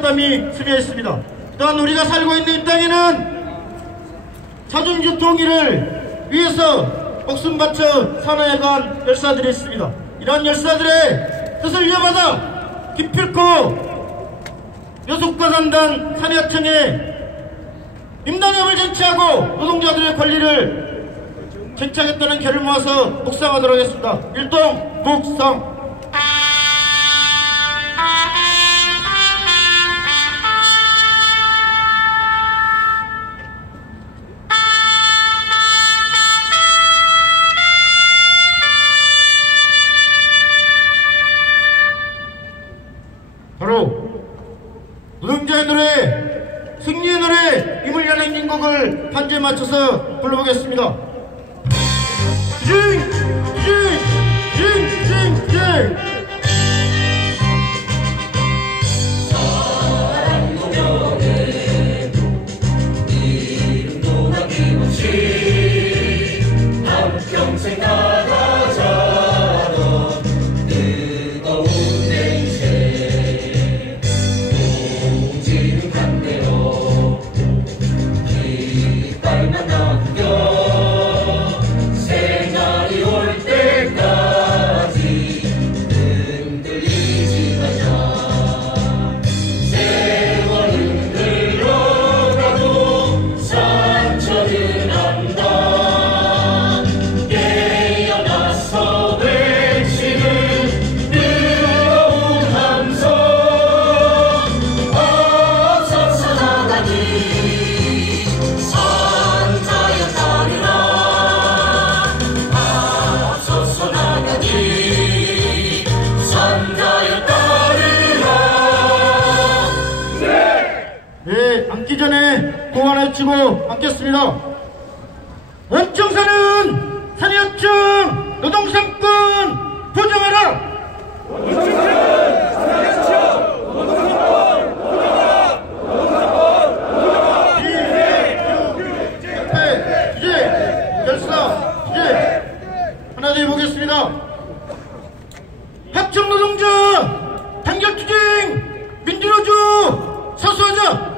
땀이 스며 있습니다. 또한 우리가 살고 있는 이 땅에는 자존주 통일을 위해서 목숨 바쳐 산하여간 열사들이 있습니다. 이러한 열사들의 뜻을 이어받아 기필코 여속과산단 산해하청에 임단협을 쟁취하고 노동자들의 권리를 쟁취하겠다는 결을 모아서 묵상하도록 하겠습니다. 일동 묵상. 바로 노동자의 노래, 승리의 노래, 임을 여는 인곡을 반주에 맞춰서 불러보겠습니다. 사랑 노력에 이름도 남김없이 한평생 나가자던 뜨거운 내 인생 오지는 간대로 깃발만 남겨 생활이 올 때까지 흔들리지 마자. 세월은 흘러가도 상처는 안다. 깨어나서 외치는 뜨거운 함성. 어서 살아가니 산자여 따르라. 앞서서 나가니 산자여 따르라. 네, 앉기 전에 고환을 치고 앉겠습니다. 원청사는 산해하청 노동상권 보장하라. 열사 이제 하나 더 해보겠습니다. 합청 노동자 단결투쟁 민주노조 사수하자.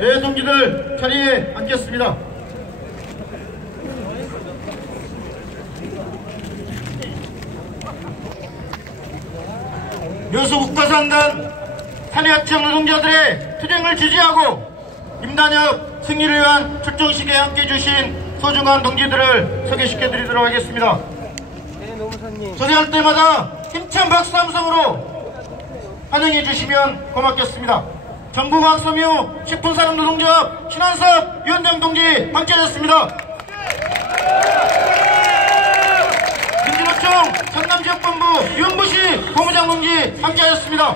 네, 동지들 자리에 앉겠습니다. 여수국가산단 산해하청 노동자들의 투쟁을 지지하고 임단협 승리를 위한 출정식에 함께해 주신 소중한 동지들을 소개시켜드리도록 하겠습니다. 소개할 때마다 힘찬 박수 함성으로 환영해 주시면 고맙겠습니다. 정부과학섬유 식품산업노동조합 신한섭 위원장 동지 함께하셨습니다. 민주노총 전남지역본부 유은부시 본부장 동지 함께하셨습니다.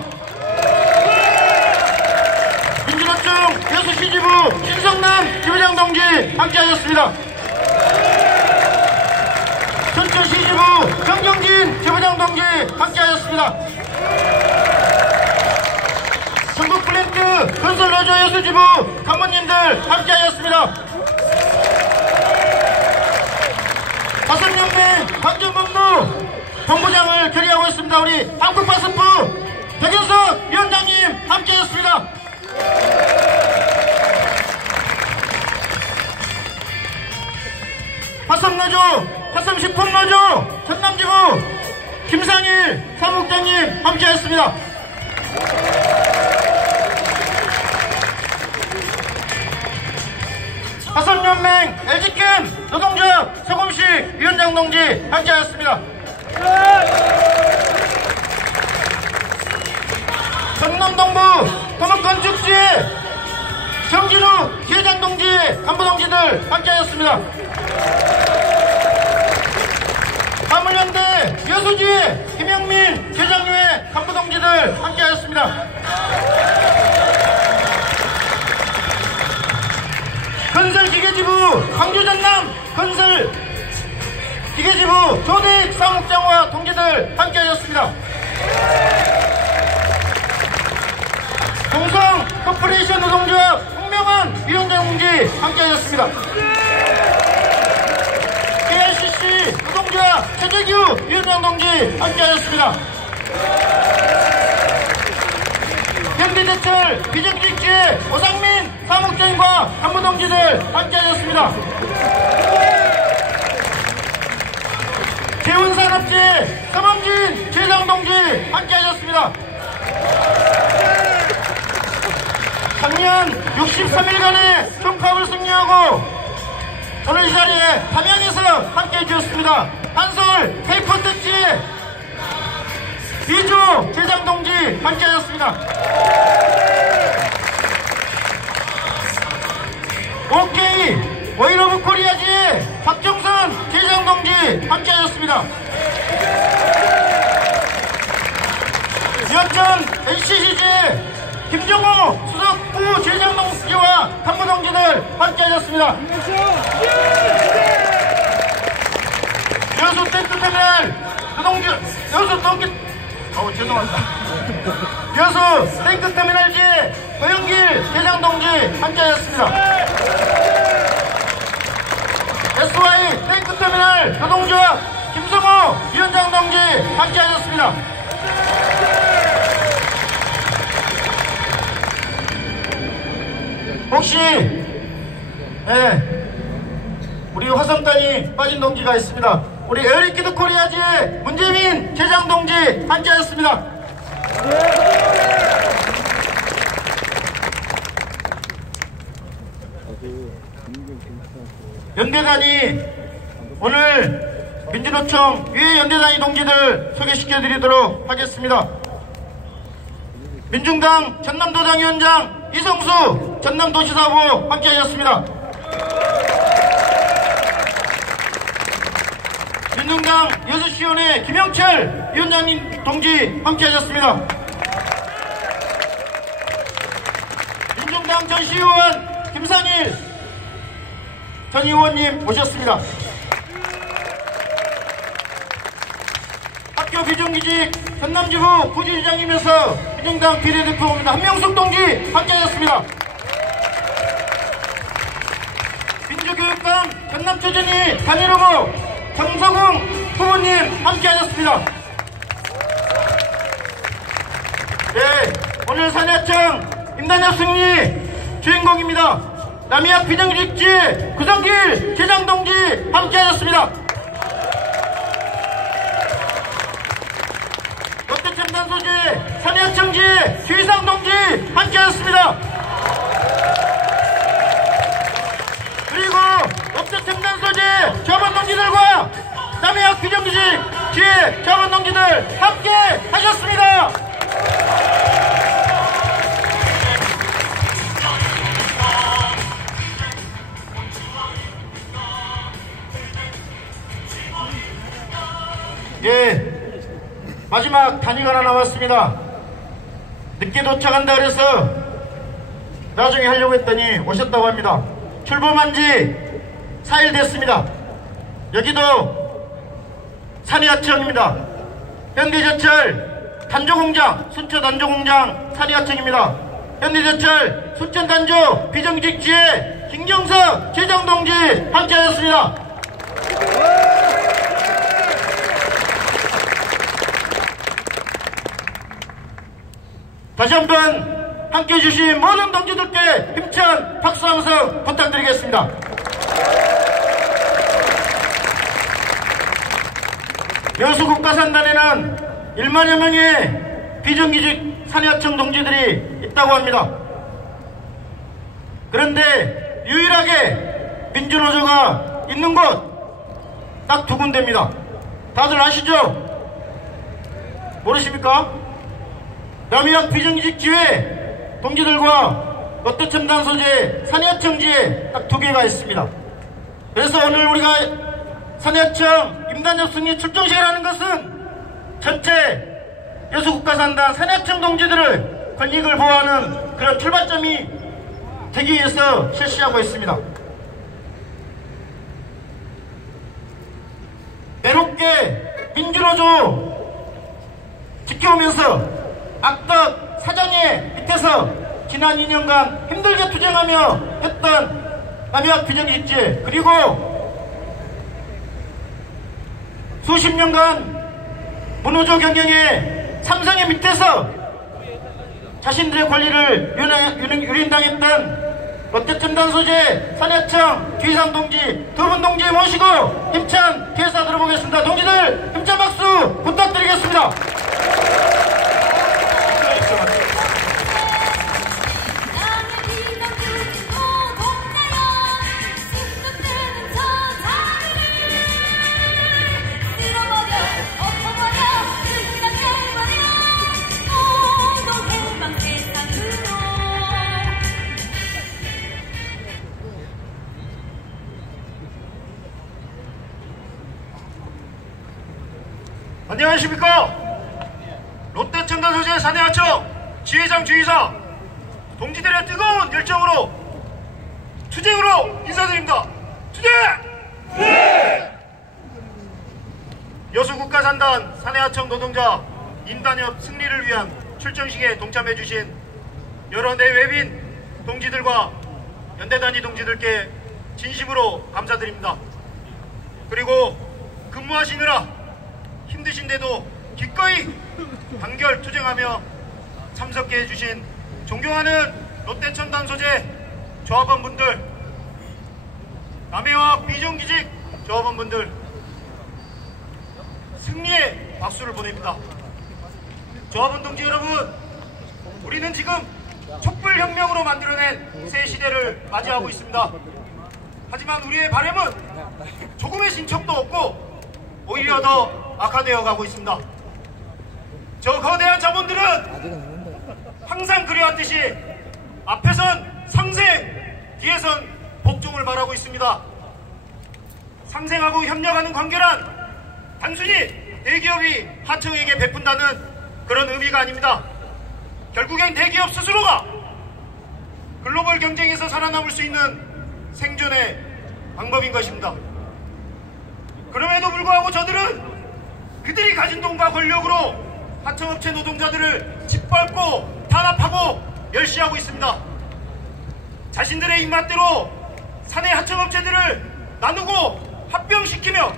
민주노총 여수시지부 신성남 지부장 동지 함께하셨습니다. 전천시지부 정경진 지부장 동지 함께하셨습니다. 전국플랜트 건설노조 여수지부 간부님들 함께하셨습니다. 가슴연맹 방전본부 본부장을 결의하고 있습니다. 우리 한국바스프 백연석 위원장님 함께하셨습니다. 화성노조, 화성식품노조 전남지부 김상일 사무국장님 함께하셨습니다. 화성연맹 LG캠 노동조합 서금식 위원장 동지 함께하셨습니다. 전남동부 토목건축지회 정진우 지회장 동지 간부 동지들 함께하셨습니다. 화물연대 여수지회 김영민 회장님의 간부 동지들 함께하셨습니다. 건설기계지부 광주전남 건설기계지부 조대익 사무국장과 동지들 함께하셨습니다. 동성 코퍼레이션 노동조합 홍명 최병원 위원장 동지 함께하셨습니다. KICC 노동자 최재규 위원장 동지 함께하셨습니다. 현대제철 비정규직지회 오상민 사무국장과 간부 동지들 함께하셨습니다. 재훈산업지회 서범진 지회장 동지 함께하셨습니다. 작년 63일간의 총파업을 승리하고 오늘 이 자리에 담양에서 함께해 주셨습니다. 한솔 페이퍼터치의 이조 지회장 동지 함께하셨습니다. OK 워이러브 코리아지의 박정선 지회장 동지 함께하셨습니다. 연천 NCC지의 김정호 수석 부지회장 동지와 간부 동지들 함께하셨습니다. 여수 탱크터미널 노동주 여수 탱크 죄송합니다. 여수 탱크터미널지 고영길 회장 동지 함께하셨습니다. SY 탱크터미널 노동조합 김성호 위원장 동지 함께하셨습니다. 혹시 우리 화성단이 빠진 동지가 있습니다. 우리 에어리키드 코리아지의 문재민 회장 동지 함께하셨습니다. 연대단이 오늘 민주노총 위에 연대단위 동지들 소개시켜드리도록 하겠습니다. 민중당 전남도당위원장 이성수 전남도시사부 함께하셨습니다. 민중당 여수시의원의 김영철 위원장님 동지 함께하셨습니다. 민중당 전시의원 김상일 전 의원님 모셨습니다. 학교 비정규직 전남지부 부지회장이면서 민중당 비례대표입니다. 한명숙 동지 함께하셨습니다. 민주교육당 전남초전이 단일후보 정서궁 후보님 함께하셨습니다. 네, 오늘 산야청 임단협 승리 주인공입니다. 남이학 비정규직지 구성길 지회장 동지 함께하셨습니다. 롯데첨단소지 산야청지 주의상 동지 함께하셨습니다. 그리고 롯데첨단소지 조합원 동지들과 남이학 비정규직 지회 조합원 동지들 함께 하셨습니다. 예, 마지막 단위가 하나 남았습니다. 늦게 도착한다 그래서 나중에 하려고 했더니 오셨다고 합니다. 출범한 지 4일 됐습니다. 여기도 산이하청입니다. 현대제철 단조공장, 순천 단조공장 산이하청입니다. 현대제철 순천 단조 비정규직지회 김경석 지회장 동지 함께하셨습니다. 다시 한번 함께해 주신 모든 동지들께 힘찬 박수 함성 부탁드리겠습니다. 여수국가산단에는 1만여 명의 비정규직 산야청 동지들이 있다고 합니다. 그런데 유일하게 민주노조가 있는 곳 딱 2군데입니다. 다들 아시죠? 모르십니까? 남이학 비정규직지회 동지들과 롯데첨단 소재 산야청지에 딱 2개가 있습니다. 그래서 오늘 우리가 산야청 임단협 승리 출정식을 하는 것은 전체 여수국가산단 산야청 동지들의 권익을 보호하는 그런 출발점이 되기 위해서 실시하고 있습니다. 외롭게 민주노조 지켜오면서 악덕 사장의 밑에서 지난 2년간 힘들게 투쟁하며 했던 남해학 비정식지, 그리고 수십 년간 문호조 경영의 삼성의 밑에서 자신들의 권리를 유린당했던 롯데첨단 소재 산해청 주의상 동지 두 분 동지 모시고 힘찬 개사 들어보겠습니다. 동지들 힘찬 박수 부탁드리겠습니다. 안녕하십니까. 롯데첨단소재 산해하청 지회장 주의사 동지들의 뜨거운 열정으로 투쟁으로 인사드립니다. 투쟁! 네! 여수국가산단 산해하청 노동자 임단협 승리를 위한 출정식에 동참해주신 여러 내외빈 동지들과 연대단위 동지들께 진심으로 감사드립니다. 그리고 근무하시느라 힘드신데도 기꺼이 단결 투쟁하며 참석해 해주신 존경하는 롯데첨단 소재 조합원분들, 남해화학 비정규직 조합원분들, 승리의 박수를 보냅니다. 조합원 동지 여러분, 우리는 지금 촛불혁명으로 만들어낸 새 시대를 맞이하고 있습니다. 하지만 우리의 바람은 조금의 진척도 없고 오히려 더 악화되어 가고 있습니다. 저 거대한 자본들은 항상 그래왔듯이 앞에선 상생, 뒤에선 복종을 말하고 있습니다. 상생하고 협력하는 관계란 단순히 대기업이 하청에게 베푼다는 그런 의미가 아닙니다. 결국엔 대기업 스스로가 글로벌 경쟁에서 살아남을 수 있는 생존의 방법인 것입니다. 그럼에도 불구하고 저들은 그들이 가진 돈과 권력으로 하청업체 노동자들을 짓밟고 탄압하고 멸시하고 있습니다. 자신들의 입맛대로 사내 하청업체들을 나누고 합병시키며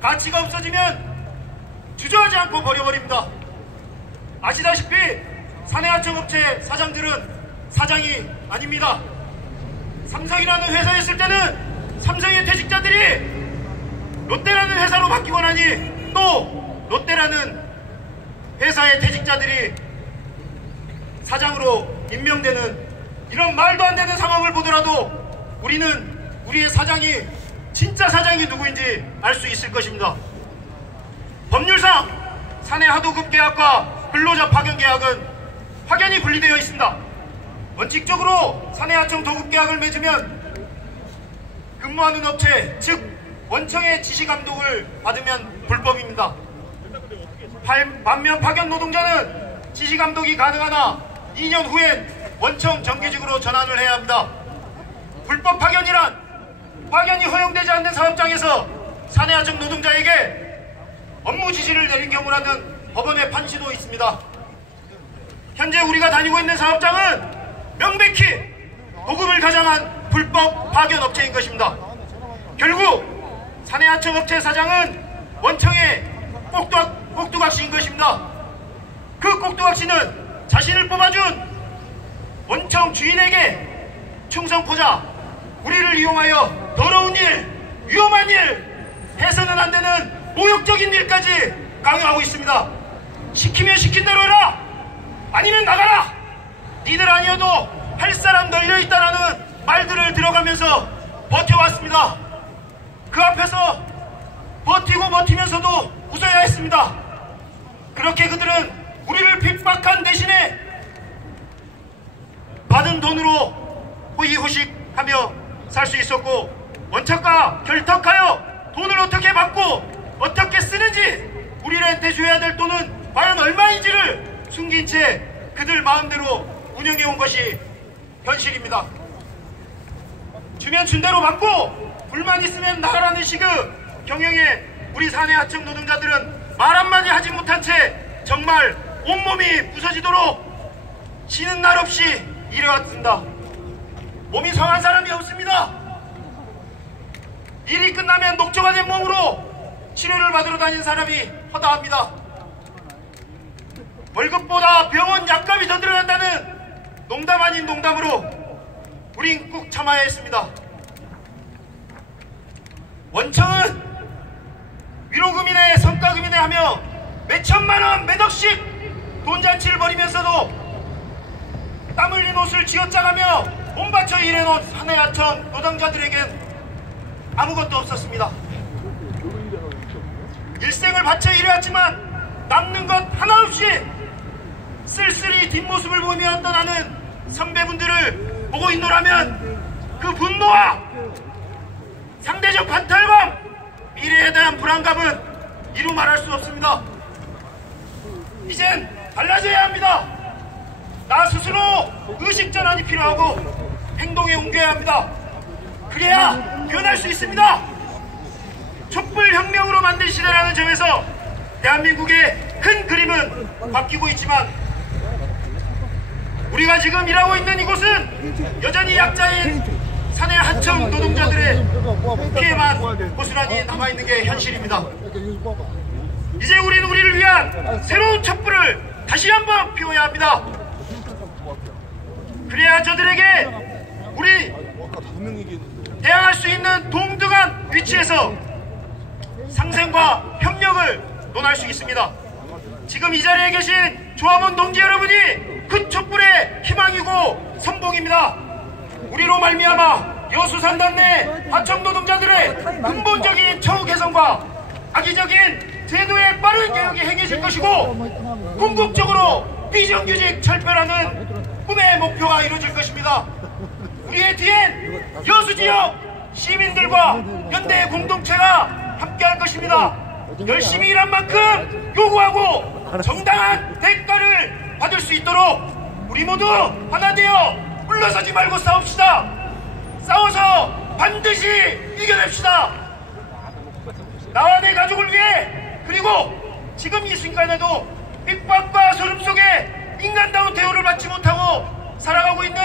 가치가 없어지면 주저하지 않고 버려버립니다. 아시다시피 사내 하청업체 사장들은 사장이 아닙니다. 삼성이라는 회사에 있을 때는 삼성의 퇴직자들이 롯데라는 회사로 바뀌고 나니 또 롯데라는 회사의 퇴직자들이 사장으로 임명되는 이런 말도 안 되는 상황을 보더라도 우리는 우리의 사장이 진짜 사장이 누구인지 알 수 있을 것입니다. 법률상 사내 하도급 계약과 근로자 파견 계약은 확연히 분리되어 있습니다. 원칙적으로 사내 하청 도급 계약을 맺으면 근무하는 업체, 즉 원청의 지시 감독을 받으면 불법입니다. 반면 파견 노동자는 지시 감독이 가능하나 2년 후엔 원청 정규직으로 전환을 해야 합니다. 불법 파견이란 파견이 허용되지 않는 사업장에서 사내 하청 노동자에게 업무 지시를 내린 경우라는 법원의 판시도 있습니다. 현재 우리가 다니고 있는 사업장은 명백히 도급을 가장한 불법 파견 업체인 것입니다. 결국 사내 하청 업체 사장은 원청의 꼭두각시인 것입니다. 그 꼭두각시는 자신을 뽑아준 원청 주인에게 충성코자 우리를 이용하여 더러운 일, 위험한 일, 해서는 안 되는 모욕적인 일까지 강요하고 있습니다. 시키면 시킨 대로 해라! 아니면 나가라! 니들 아니어도 할 사람 널려있다라는 말들을 들어가면서 버텨왔습니다. 그 앞에서 버티고 버티면서도 웃어야 했습니다. 그렇게 그들은 우리를 핍박한 대신에 받은 돈으로 호의호식하며 살 수 있었고, 원칙과 결탁하여 돈을 어떻게 받고 어떻게 쓰는지, 우리한테 줘야 될 돈은 과연 얼마인지를 숨긴 채 그들 마음대로 운영해온 것이 현실입니다. 주면 준 대로 받고 불만 있으면 나가라는 시급 경영에 우리 사내 하청 노동자들은 말 한마디 하지 못한 채 정말 온몸이 부서지도록 쉬는 날 없이 이래왔습니다. 몸이 성한 사람이 없습니다. 일이 끝나면 녹초가 된 몸으로 치료를 받으러 다니는 사람이 허다합니다. 월급보다 병원 약값이 더 들어간다는 농담 아닌 농담으로 우린 꾹 참아야 했습니다. 원청은 위로금이네 성과금이네 하며 몇천만원 몇억씩 돈잔치를 벌이면서도 땀 흘린 옷을 쥐어짜가며 몸바쳐 일해놓은 사내하청 노동자들에겐 아무것도 없었습니다. 일생을 바쳐 일해왔지만 남는 것 하나 없이 쓸쓸히 뒷모습을 보며 떠나는 선배분들을 보고 있노라면 그 분노와 상대적 반탈감, 미래에 대한 불안감은 이루 말할 수 없습니다. 이젠 달라져야 합니다. 나 스스로 의식전환이 필요하고 행동에 옮겨야 합니다. 그래야 변할 수 있습니다. 촛불혁명으로 만든 시대라는 점에서 대한민국의 큰 그림은 바뀌고 있지만 우리가 지금 일하고 있는 이곳은 여전히 약자인 사내 하청 노동자들의 피해만 고스란히 남아있는 게 현실입니다. 이제 우리는 우리를 위한 새로운 촛불을 다시 한번 피워야 합니다. 그래야 저들에게 우리 대항할 수 있는 동등한 위치에서 상생과 협력을 논할 수 있습니다. 지금 이 자리에 계신 조합원 동지 여러분이 그 촛불의 희망이고 선봉입니다. 우리로 말미암아 여수산단 내 하청 노동자들의 근본적인 처우 개선과 악의적인 제도의 빠른 개혁이 행해질 것이고 궁극적으로 비정규직 철폐라는 꿈의 목표가 이루어질 것입니다. 우리의 뒤엔 여수지역 시민들과 연대 공동체가 함께할 것입니다. 열심히 일한 만큼 요구하고 정당한 대가를 받을 수 있도록 우리 모두 하나 되어 물러서지 말고 싸웁시다. 싸워서 반드시 이겨냅시다. 나와 내 가족을 위해, 그리고 지금 이 순간에도 핍박과 소름 속에 인간다운 대우를 받지 못하고 살아가고 있는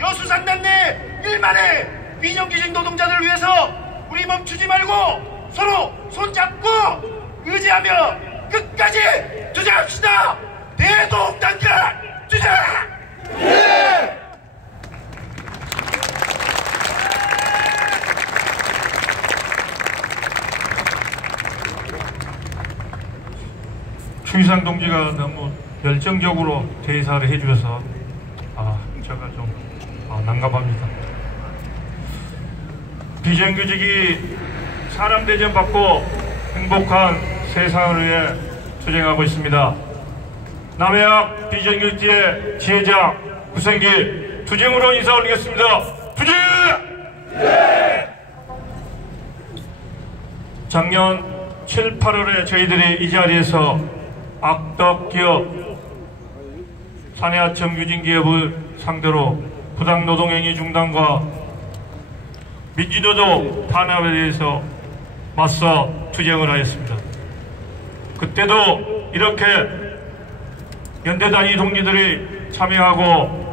여수산단 내 1만의 비정규직 노동자들을 위해서 우리 멈추지 말고 서로 손잡고 의지하며 끝까지 투쟁합시다. 대동단결 투쟁! 예! 추이상 동지가 너무 열정적으로 대사를 해주셔서 제가 좀 난감합니다. 비정규직이 사람 대접 받고 행복한 세상을 위해 투쟁하고 있습니다. 남해학 비정규직의 지회장 구생길 투쟁으로 인사 올리겠습니다. 투쟁! 예! 작년 7, 8월에 저희들이 이 자리에서 악덕기업 사내하청 유진기업을 상대로 부당노동행위 중단과 민주노동 탄압에 대해서 맞서 투쟁을 하였습니다. 그때도 이렇게 연대단위 동지들이 참여하고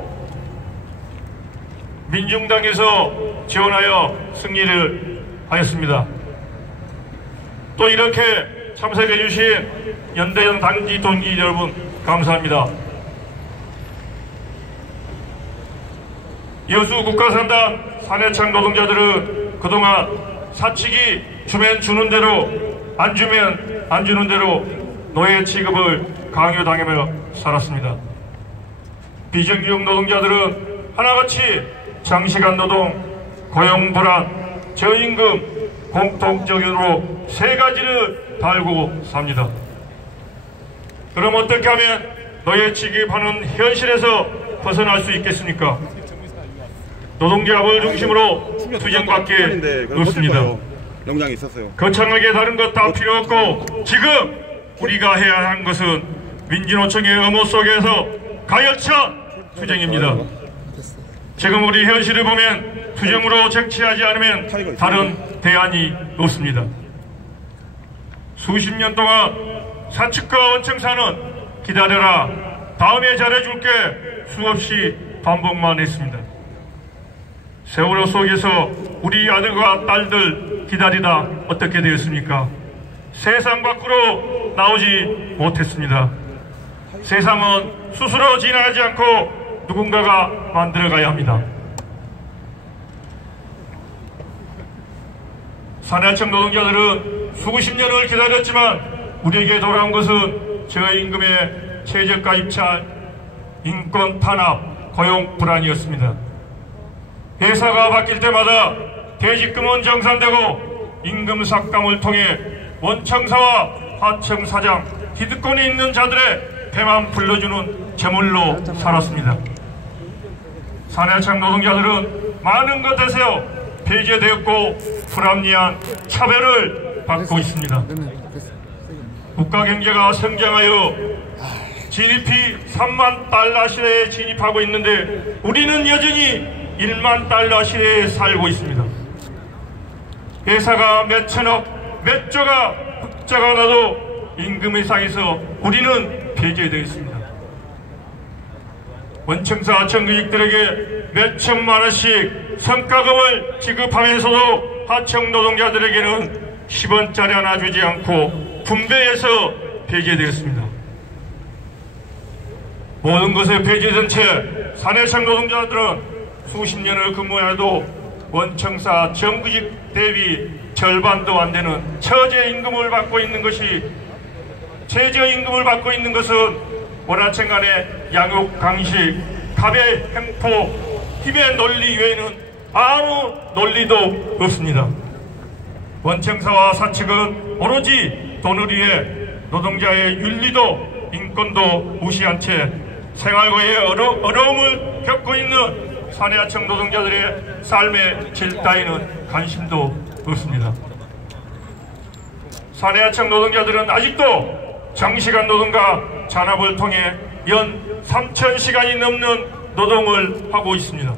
민중당에서 지원하여 승리를 하였습니다. 또 이렇게 참석해 주신 연대형 단지 동지 여러분 감사합니다. 여수 국가산단 사내청 노동자들은 그동안 사측이 주면 주는 대로 안 주면 안 주는 대로 노예 취급을 강요당하며 살았습니다. 비정규직 노동자들은 하나같이 장시간 노동, 고용불안, 저임금 공통적으로 세 가지를 달고 삽니다. 그럼 어떻게 하면 노예 취급하는 현실에서 벗어날 수 있겠습니까? 노동조합을 중심으로 투쟁밖에 없습니다. 농장이 있었어요. 거창하게 다른 것 다 필요 없고 지금 우리가 해야 하는 것은 민주노총의 엄호 속에서 가열찬 투쟁입니다. 지금 우리 현실을 보면 투쟁으로 쟁취하지 않으면 다른 대안이 없습니다. 수십 년 동안 사측과 원청사는 기다려라, 다음에 잘해줄게 수없이 반복만 했습니다. 세월호 속에서 우리 아들과 딸들 기다리다 어떻게 되었습니까? 세상 밖으로 나오지 못했습니다. 세상은 스스로 지나가지 않고 누군가가 만들어가야 합니다. 산하청 노동자들은 수십 년을 기다렸지만 우리에게 돌아온 것은 저임금의 최저가 입찰, 인권 탄압, 고용 불안이었습니다. 회사가 바뀔 때마다 퇴직금은 정산되고 임금 삭감을 통해 원청사와 하청 사장, 기득권이 있는 자들의 배만 불러주는 제물로 살았습니다. 산하청 노동자들은 많은 것에서 배제되었고 불합리한 차별을 받고 있습니다. 국가 경제가 성장하여 GDP 3만 달러 시대에 진입하고 있는데 우리는 여전히 1만 달러 시대에 살고 있습니다. 회사가 몇 천억, 몇 조가 흑자가 나도 임금 회상에서 우리는 배제되어 있습니다. 원청사 정규직들에게 몇 천만 원씩 성과급을 지급하면서도 하청 노동자들에게는 10원짜리 하나 주지 않고 분배해서 배제되었습니다. 모든 것에 배제된 채 산하청 노동자들은 수십 년을 근무해도 원청사 정규직 대비 절반도 안 되는 최저임금을 받고 있는 것이 최저임금을 받고 있는 것은 원하청 간의 양육, 강식, 갑의 횡포, 힘의 논리 외에는 아무 논리도 없습니다. 원청사와 사측은 오로지 돈을 위해 노동자의 윤리도 인권도 무시한 채 생활고의 어려움을 겪고 있는 산하청 노동자들의 삶의 질 따위는 관심도 없습니다. 산하청 노동자들은 아직도 장시간 노동과 잔압을 통해 연 3,000시간이 넘는 노동을 하고 있습니다.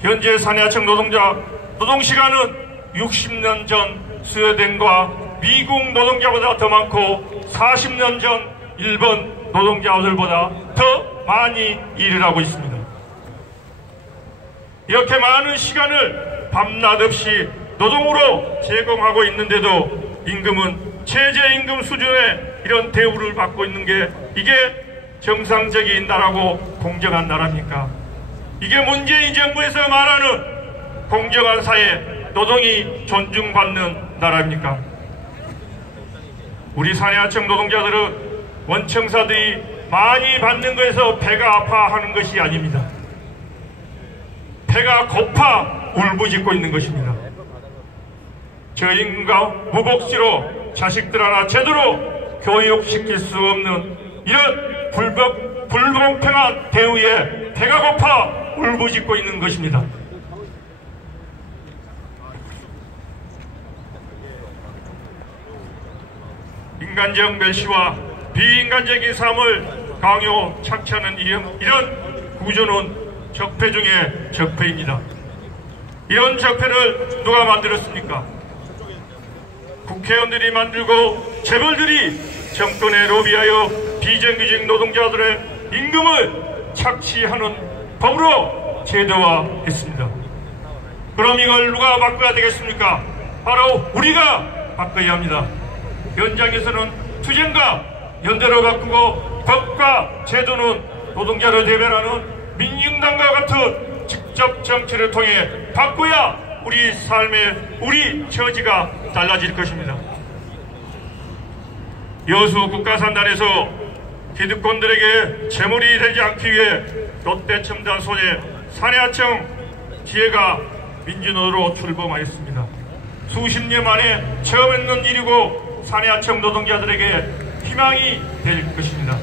현재 산하청 노동자 노동시간은 60년 전 스웨덴과 미국 노동자보다 더 많고 40년 전 일본 노동자들보다 더 많이 일을 하고 있습니다. 이렇게 많은 시간을 밤낮 없이 노동으로 제공하고 있는데도 임금은 최저임금 수준의 이런 대우를 받고 있는 게 이게 정상적인 나라고 공정한 나라입니까? 이게 문재인 정부에서 말하는 공정한 사회, 노동이 존중받는 나라입니까? 우리 산하청 노동자들은 원청사들이 많이 받는 것에서 배가 아파하는 것이 아닙니다. 배가 고파 울부짖고 있는 것입니다. 저임금과 무복지로 자식들 하나 제대로 교육시킬 수 없는 이런 불공평한 대우에 배가 고파 울부짖고 있는 것입니다. 인간적 멸시와 비인간적인 삶을 강요 착취하는 이런 구조는 적폐 중에 적폐입니다. 이런 적폐를 누가 만들었습니까? 국회의원들이 만들고 재벌들이 정권에 로비하여 비정규직 노동자들의 임금을 착취하는 법으로 제도화했습니다. 그럼 이걸 누가 바꿔야 되겠습니까? 바로 우리가 바꿔야 합니다. 현장에서는 투쟁과 연대로 바꾸고 법과 제도는 노동자를 대변하는 민중당과 같은 직접 정치를 통해 바꿔야 우리 삶의 우리 처지가 달라질 것입니다. 여수 국가산단에서 기득권들에게 재물이 되지 않기 위해 롯데첨단 소재 산하청 지혜가 민주노조로 출범하였습니다. 수십 년 만에 처음 했는 일이고 산하청 노동자들에게 희망이 될 것입니다.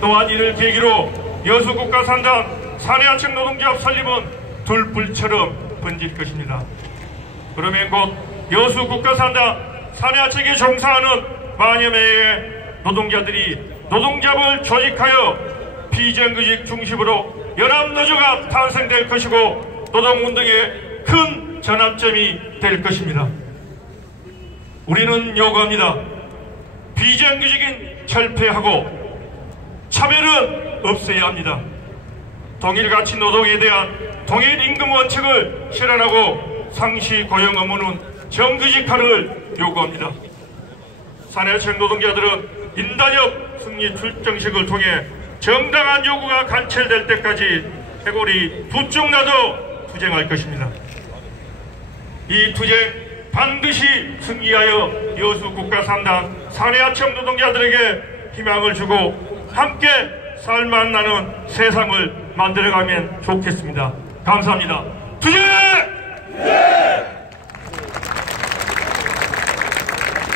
또한 이를 계기로 여수 국가산단 산하청 노동조합 설립은 둘불처럼 번질 것입니다. 그러면 곧 여수 국가산단 산하청에 종사하는 만여 명의 노동자들이 노동조합을 조직하여 비정규직 중심으로 연합노조가 탄생될 것이고 노동운동의 큰 전환점이 될 것입니다. 우리는 요구합니다. 비정규직인 철폐하고 차별은 없애야 합니다. 동일가치 노동에 대한 동일임금 원칙을 실현하고 상시 고용 의무는 정규직화를 요구합니다. 사내청 노동자들은 인단협 승리 출정식을 통해 정당한 요구가 관철될 때까지 해골이 부쩍나도 투쟁할 것입니다. 이 투쟁 반드시 승리하여 여수 국가산당 사내하청 노동자들에게 희망을 주고 함께 살만 나는 세상을 만들어가면 좋겠습니다. 감사합니다. 투쟁!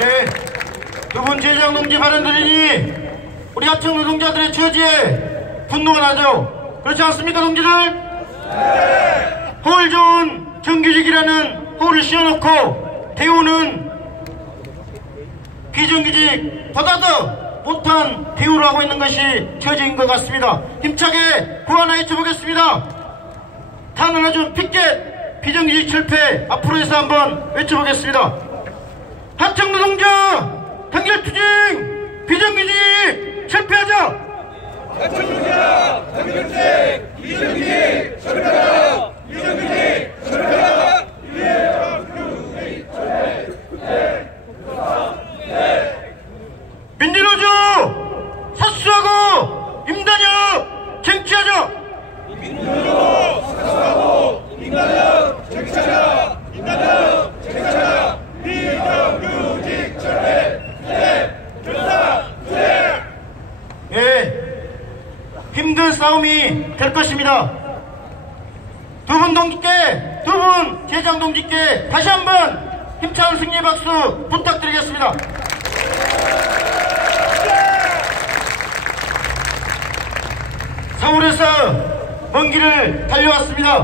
네, 두 분 제장 동지 발언 들으니 우리 하청 노동자들의 처지에 분노가 나죠. 그렇지 않습니까, 동지들? 네. 허울 좋은 정규직이라는 허울을 씌워놓고 대우는 비정규직보다 더 못한 대우를 하고 있는 것이 처지인 것 같습니다. 힘차게 구하나 외쳐보겠습니다. 탄원해준 피켓 비정규직 철폐 앞으로 해서 한번 외쳐보겠습니다. 하청 노동자 단결투쟁 비정규직 철폐하자. 하청 노동자 단결투쟁 비정규직 철폐하자. 비정규직 철폐하자. 비정규직 철폐. 민주노조 사수하고 임단협 쟁취하자. 민주노조 사수하고 임단협 쟁취하자. 임단협 쟁취하자. 비정규직 철폐. 예, 힘든 싸움이 될 것입니다. 두 분 동지께, 두 분 제장 동지께 다시 한번 힘찬 승리의 박수 부탁드리겠습니다. 서울에서 먼 길을 달려왔습니다.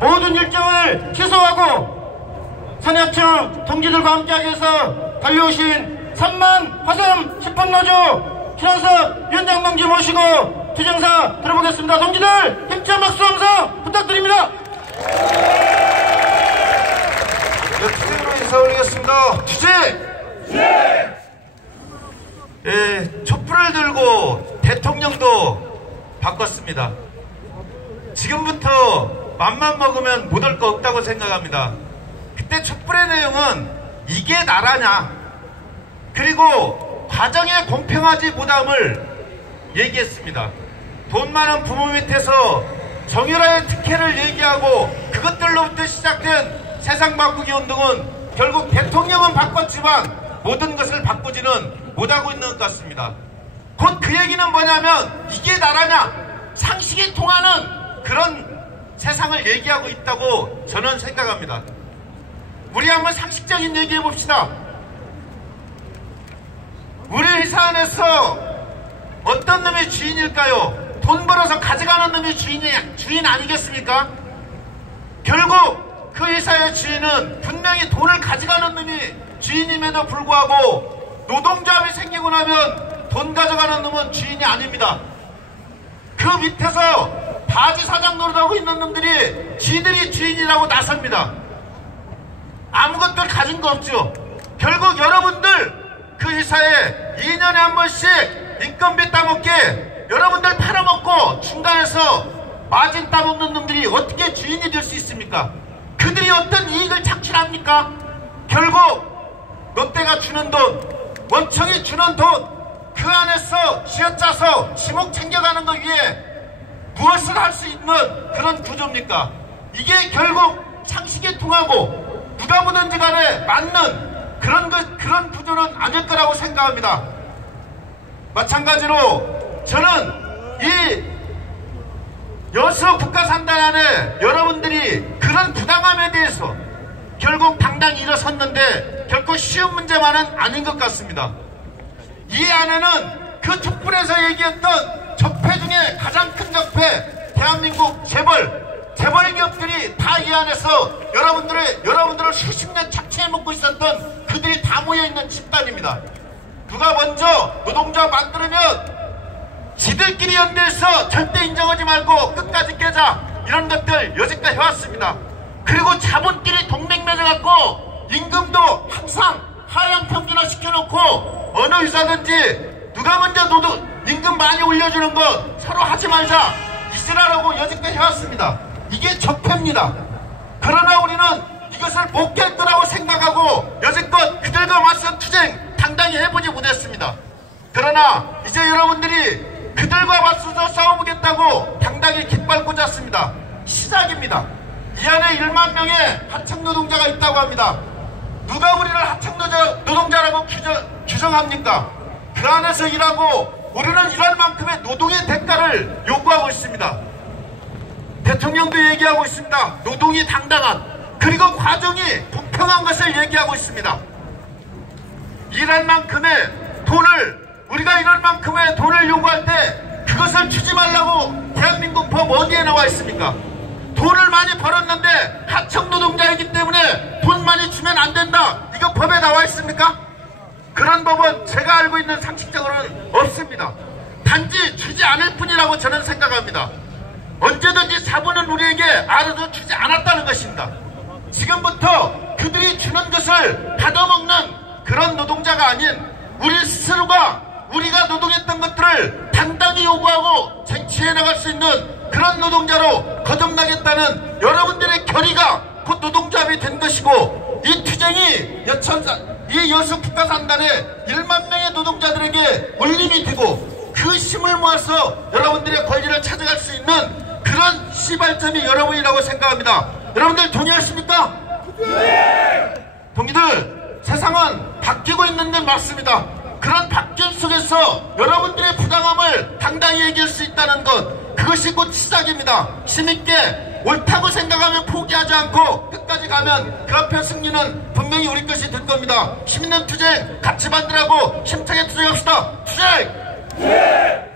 모든 일정을 취소하고 사내하청 동지들과 함께하기 위해서 달려오신 3만 화성 식품노조 신한섭 위원장 동지 모시고 투쟁사 들어보겠습니다. 동지들 힘찬 박수 함성 부탁드립니다. 투쟁으로 인사 올리겠습니다. 투쟁! 예, 촛불을 들고 대통령도 바꿨습니다. 지금부터 맘만 먹으면 못할 거 없다고 생각합니다. 그때 촛불의 내용은 이게 나라냐, 그리고 과정의 공평하지 못함을 얘기했습니다. 돈 많은 부모 밑에서 정유라의 특혜를 얘기하고 그것들로부터 시작된 세상 바꾸기 운동은 결국 대통령은 바꿨지만 모든 것을 바꾸지는 못하고 있는 것 같습니다. 곧 그 얘기는 뭐냐면 이게 나라냐, 상식이 통하는 그런 세상을 얘기하고 있다고 저는 생각합니다. 우리 한번 상식적인 얘기 해봅시다. 우리 회사 안에서 어떤 놈이 주인일까요? 돈 벌어서 가져가는 놈이 주인 아니겠습니까? 결국 그 회사의 주인은 분명히 돈을 가져가는 놈이 주인임에도 불구하고 노동조합이 생기고 나면 돈 가져가는 놈은 주인이 아닙니다. 그 밑에서 바지 사장 노릇하고 있는 놈들이 지들이 주인이라고 나섭니다. 아무것도 가진 거 없죠. 결국 여러분들 그 회사에 2년에 한 번씩 인건비 따먹게 여러분들 팔아먹고 중간에서 마진 따먹는 놈들이 어떻게 주인이 될 수 있습니까? 그들이 어떤 이익을 창출합니까? 결국 롯데가 주는 돈, 원청이 주는 돈, 그 안에서 쥐어짜서 지목 챙겨가는 것 위에 무엇을 할 수 있는 그런 구조입니까? 이게 결국 상식에 통하고 누가 보든지 간에 맞는 그런 구조는 아닐 거라고 생각합니다. 마찬가지로 저는 이 여수 국가산단 안에 여러분들이 그런 부당함에 대해서 결국 당당히 일어섰는데 결코 쉬운 문제만은 아닌 것 같습니다. 이 안에는 그 촛불에서 얘기했던 적폐 중에 가장 큰 적폐, 대한민국 재벌 기업들이 다 이 안에서 여러분들을 수십 년 착취해 먹고 있었던 그들이 다 모여있는 집단입니다. 누가 먼저 노동조합 만들면 지들끼리 연대해서 절대 인정하지 말고 끝까지 깨자, 이런 것들 여지까지 해왔습니다. 그리고 자본끼리 동맹 맺어갖고 임금도 항상 하향 평준화 시켜놓고 어느 회사든지 누가 먼저 임금 많이 올려주는 거 서로 하지 말자, 이 지지라라고 여지껏 해왔습니다. 이게 적폐입니다. 그러나 우리는 이것을 못 깰 거라고 생각하고 여지껏 그들과 맞선 투쟁 당당히 해보지 못했습니다. 그러나 이제 여러분들이 그들과 맞서서 싸워보겠다고 당당히 깃발 꽂았습니다. 시작입니다. 이 안에 1만 명의 하청 노동자가 있다고 합니다. 누가 우리를 하청 노동자라고 규정합니까? 그 안에서 일하고 우리는 일할 만큼의 노동의 대가를 요구하고 있습니다. 대통령도 얘기하고 있습니다. 노동이 당당한, 그리고 과정이 공평한 것을 얘기하고 있습니다. 일할 만큼의 돈을, 우리가 일할 만큼의 돈을 요구할 때 그것을 주지 말라고 대한민국 법 어디에 나와 있습니까? 돈을 많이 벌었는데 하청 노동자이기 때문에 돈 많이 주면 안 된다, 이거 법에 나와 있습니까? 그런 법은 제가 알고 있는 상식적으로는 없습니다. 단지 주지 않을 뿐이라고 저는 생각합니다. 언제든지 자본은 우리에게 알아서 주지 않았다는 것입니다. 지금부터 그들이 주는 것을 받아먹는 그런 노동자가 아닌 우리 스스로가 우리가 노동했던 것들을 당당히 요구하고 쟁취해 나갈 수 있는 그런 노동자로 거듭나겠다는 여러분들의 결의가 곧 노동조합이 된 것이고, 이 투쟁이 이 여수 국가산단의 1만 명의 노동자들에게 울림이 되고 그 힘을 모아서 여러분들의 권리를 찾아갈 수 있는 그런 시발점이 여러분이라고 생각합니다. 여러분들 동의하십니까? 동의들, 세상은 바뀌고 있는 건 맞습니다. 그런 바뀜 속에서 여러분들의 부당함을 당당히 얘기할 수 있다는 것, 그것이 곧 시작입니다. 힘있게 옳다고 생각하면 포기하지 않고 끝까지 가면 그 앞에 승리는 분명히 우리 것이 될 겁니다. 힘있는 투쟁 같이 만들라고 힘차게 투쟁합시다. 투쟁!